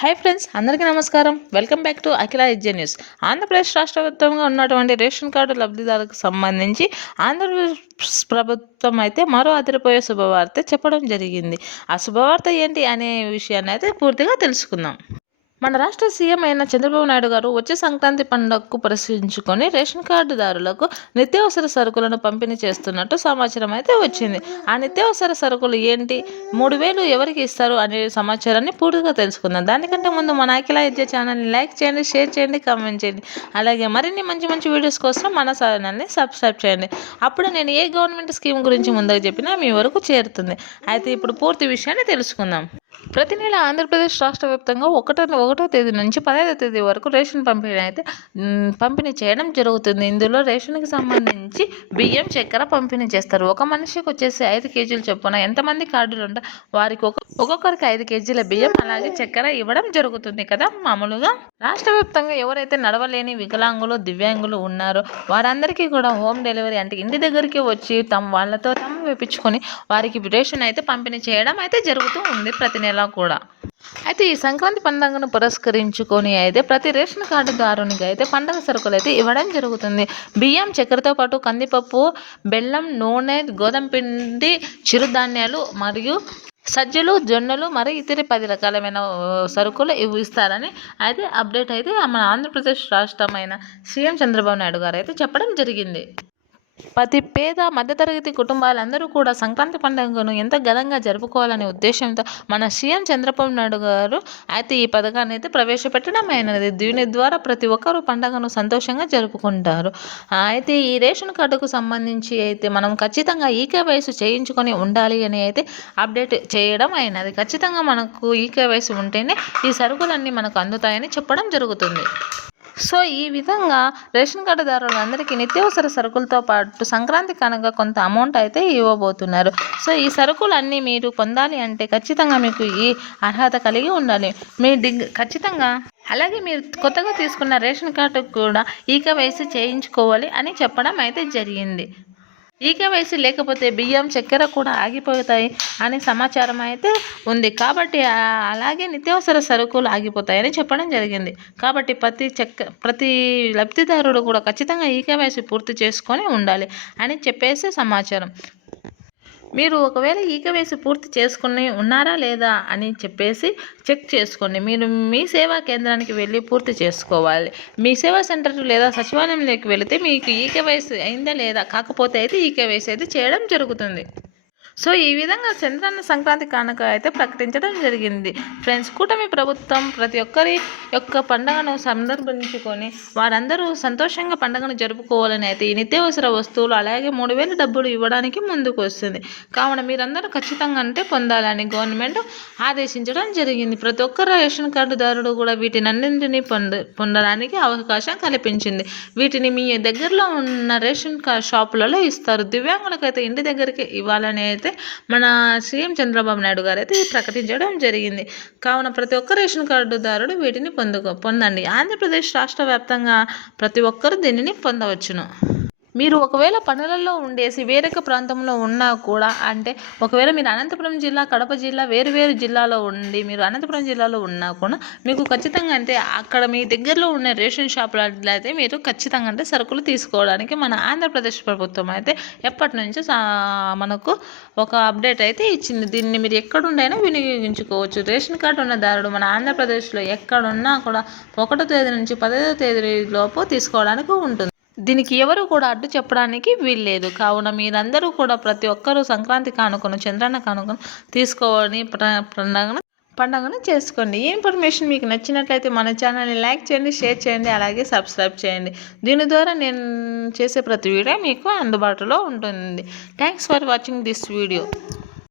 Hi friends అందరికీ నమస్కారం. Welcome back to Akhila ఎడ్జే న్యూస్. ఆంధ్రప్రదేశ్ రాష్ట్ర వ్యాప్తంగా ఉన్నటువంటి రేషన్ కార్డు లబ్ధిదారులకు సంబంధించి ఆంధ్రప్రదేశ్ ప్రభుత్వం అయితే మరో అదిరిపోయే శుభవార్త చెప్పడం జరిగింది. ఆ శుభవార్త ఏంటి అనే విషయాన్ని అయితే పూర్తిగా తెలుసుకుందాం. మన రాష్ట్ర సీఎం అయిన చంద్రబాబు నాయుడు గారు వచ్చే సంక్రాంతి పండుగకు పరిశీలించుకొని రేషన్ కార్డుదారులకు నిత్యావసర సరుకులను పంపిణీ చేస్తున్నట్టు సమాచారం అయితే వచ్చింది. ఆ నిత్యావసర సరుకులు ఏంటి? మూడు వేలు ఎవరికి ఇస్తారు అనే సమాచారాన్ని పూర్తిగా తెలుసుకుందాం. దానికంటే ముందు మన అఖిల విద్య ఛానల్ని లైక్ చేయండి షేర్ చేయండి కామెంట్ చేయండి. అలాగే మరిన్ని మంచి మంచి వీడియోస్ కోసం మన ఛానల్ని సబ్స్క్రైబ్ చేయండి. అప్పుడు నేను ఏ గవర్నమెంట్ స్కీమ్ గురించి ముందుకు చెప్పినా మీ వరకు చేరుతుంది. అయితే ఇప్పుడు పూర్తి విషయాన్ని తెలుసుకుందాం. ప్రతి నెల ఆంధ్రప్రదేశ్ రాష్ట్ర వ్యాప్తంగా ఒకటో ఒకటో తేదీ నుంచి పదహైదో తేదీ వరకు రేషన్ పంపిణీ అయితే పంపిణీ చేయడం జరుగుతుంది. ఇందులో రేషన్కి సంబంధించి బియ్యం చక్కెర పంపిణీ చేస్తారు. ఒక మనిషికి వచ్చేసి ఐదు కేజీలు చొప్పున ఎంతమంది కార్డులు ఉంటే వారికి ఒక ఒక్కొక్కరికి ఐదు కేజీల బియ్యం అలాగే చక్కెర ఇవ్వడం జరుగుతుంది కదా మామూలుగా? రాష్ట్ర వ్యాప్తంగా ఎవరైతే నడవలేని వికలాంగులు దివ్యాంగులు ఉన్నారో వారందరికీ కూడా హోమ్ డెలివరీ అంటే ఇంటి దగ్గరికి వచ్చి తమ వాళ్ళతో తమ వేపించుకొని వారికి రేషన్ అయితే పంపిణీ చేయడం అయితే జరుగుతూ ఉంది ప్రతి నెల. కూడా. అయితే ఈ సంక్రాంతి పండుగను పురస్కరించుకొని అయితే ప్రతి రేషన్ కార్డుదారునికి అయితే పండగ సరుకులు అయితే ఇవ్వడం జరుగుతుంది. బియ్యం చక్కెరతో పాటు కందిపప్పు బెల్లం నూనె గోధుమ పిండి చిరుధాన్యాలు మరియు సజ్జలు జొన్నలు మరి ఇతర పది రకాలమైన సరుకులు ఇవి ఇస్తారని అయితే అప్డేట్ అయితే మన ఆంధ్రప్రదేశ్ రాష్ట్రమైన సీఎం చంద్రబాబు నాయుడు గారు అయితే చెప్పడం జరిగింది. ప్రతి పేద మధ్యతరగతి కుటుంబాలందరూ కూడా సంక్రాంతి పండుగను ఎంత ఘనంగా జరుపుకోవాలనే ఉద్దేశంతో మన సీఎం చంద్రబాబు నాయుడు గారు అయితే ఈ పథకాన్ని అయితే ప్రవేశపెట్టడం అయినది. దీని ద్వారా ప్రతి ఒక్కరూ పండుగను సంతోషంగా జరుపుకుంటారు. అయితే ఈ రేషన్ కార్డుకు సంబంధించి అయితే మనం ఖచ్చితంగా ఈకేవైసీ చేయించుకొని ఉండాలి అని అయితే అప్డేట్ చేయడం అయినది. ఖచ్చితంగా మనకు ఈకేవైసీ ఉంటేనే ఈ సరుకులన్నీ మనకు అందుతాయని చెప్పడం జరుగుతుంది. సో ఈ విధంగా రేషన్ కార్డుదారులందరికీ నిత్యావసర సరుకులతో పాటు సంక్రాంతి కనుక కొంత అమౌంట్ అయితే ఇవ్వబోతున్నారు. సో ఈ సరుకులన్నీ మీరు పొందాలి అంటే ఖచ్చితంగా మీకు ఈ అర్హత కలిగి ఉండాలి. మీ డిగ్ ఖచ్చితంగా. అలాగే మీరు కొత్తగా తీసుకున్న రేషన్ కార్డు కూడా ఈకేవైసీ చేయించుకోవాలి అని చెప్పడం అయితే జరిగింది. ఈకేవైసీ లేకపోతే బియ్యం చక్కెర కూడా ఆగిపోతాయి అనే సమాచారం అయితే ఉంది. కాబట్టి అలాగే నిత్యావసర సరుకులు ఆగిపోతాయని చెప్పడం జరిగింది. కాబట్టి ప్రతి చెక్క ప్రతి లబ్ధిదారుడు కూడా ఖచ్చితంగా ఈకేవైసీ పూర్తి చేసుకొని ఉండాలి అని చెప్పేసి సమాచారం. మీరు ఒకవేళ ఈకేవైసీ పూర్తి చేసుకుని ఉన్నారా లేదా అని చెప్పేసి చెక్ చేసుకోండి. మీరు మీ సేవా కేంద్రానికి వెళ్ళి పూర్తి చేసుకోవాలి. మీ సేవా సెంటర్ లేదా సచివాలయంలోకి వెళితే మీకు ఈకేవైసీ అయిందా లేదా? కాకపోతే అయితే ఈకేవైసీ అయితే చేయడం జరుగుతుంది. సో ఈ విధంగా చంద్రన్న సంక్రాంతి కానుక అయితే ప్రకటించడం జరిగింది. ఫ్రెండ్స్ కూటమి ప్రభుత్వం ప్రతి ఒక్కరి యొక్క పండుగను సందర్భించుకొని వారందరూ సంతోషంగా పండుగను జరుపుకోవాలని అయితే ఈ నిత్యావసర వస్తువులు అలాగే మూడు వేల డబ్బులు ఇవ్వడానికి ముందుకు వస్తుంది. కావున మీరందరూ ఖచ్చితంగా అంటే పొందాలని గవర్నమెంట్ ఆదేశించడం జరిగింది. ప్రతి ఒక్క రేషన్ కార్డుదారుడు కూడా వీటినన్నింటినీ పొంద పొందడానికి అవకాశం కల్పించింది. వీటిని మీ దగ్గరలో ఉన్న రేషన్ కార్డ్ షాపులలో ఇస్తారు. దివ్యాంగులకైతే ఇంటి దగ్గరికి ఇవ్వాలని అయితే మన సీఎం చంద్రబాబు నాయుడు గారు అయితే ప్రకటించడం జరిగింది. కావున ప్రతి ఒక్క రేషన్ కార్డుదారుడు వీటిని పొందుకో పొందండి. ఆంధ్రప్రదేశ్ రాష్ట్ర వ్యాప్తంగా ప్రతి ఒక్కరు దీనిని పొందవచ్చును. మీరు ఒకవేళ పనులలో ఉండేసి వేరొక ప్రాంతంలో ఉన్నా కూడా అంటే ఒకవేళ మీరు అనంతపురం జిల్లా కడప జిల్లా వేరు వేరు జిల్లాలో ఉండి మీరు అనంతపురం జిల్లాలో ఉన్నా కూడా మీకు ఖచ్చితంగా అంటే అక్కడ మీ దగ్గరలో ఉన్న రేషన్ షాపులు అయితే మీరు ఖచ్చితంగా అంటే సరుకులు తీసుకోవడానికి మన ఆంధ్రప్రదేశ్ ప్రభుత్వం అయితే ఎప్పటి నుంచో మనకు ఒక అప్డేట్ అయితే ఇచ్చింది. దీన్ని మీరు ఎక్కడుండైనా వినియోగించుకోవచ్చు. రేషన్ కార్డు ఉన్న దారుడు మన ఆంధ్రప్రదేశ్లో ఎక్కడున్నా కూడా ఒకటో తేదీ నుంచి పదహైదో తేదీ లోపు తీసుకోవడానికి ఉంటుంది. దీనికి ఎవరు కూడా అడ్డు చెప్పడానికి వీల్లేదు. కావున మీరందరూ కూడా ప్రతి ఒక్కరూ సంక్రాంతి కానుకను చంద్రన్న కానుకను తీసుకోవని ప్ర- పండగను పండగను చేసుకోండి. ఈ ఇన్ఫర్మేషన్ మీకు నచ్చినట్లయితే మన ఛానల్ని లైక్ చేయండి షేర్ చేయండి అలాగే సబ్స్క్రైబ్ చేయండి. దీని ద్వారా నేను చేసే ప్రతి వీడియో మీకు అందుబాటులో ఉంటుంది. Thanks for watching this video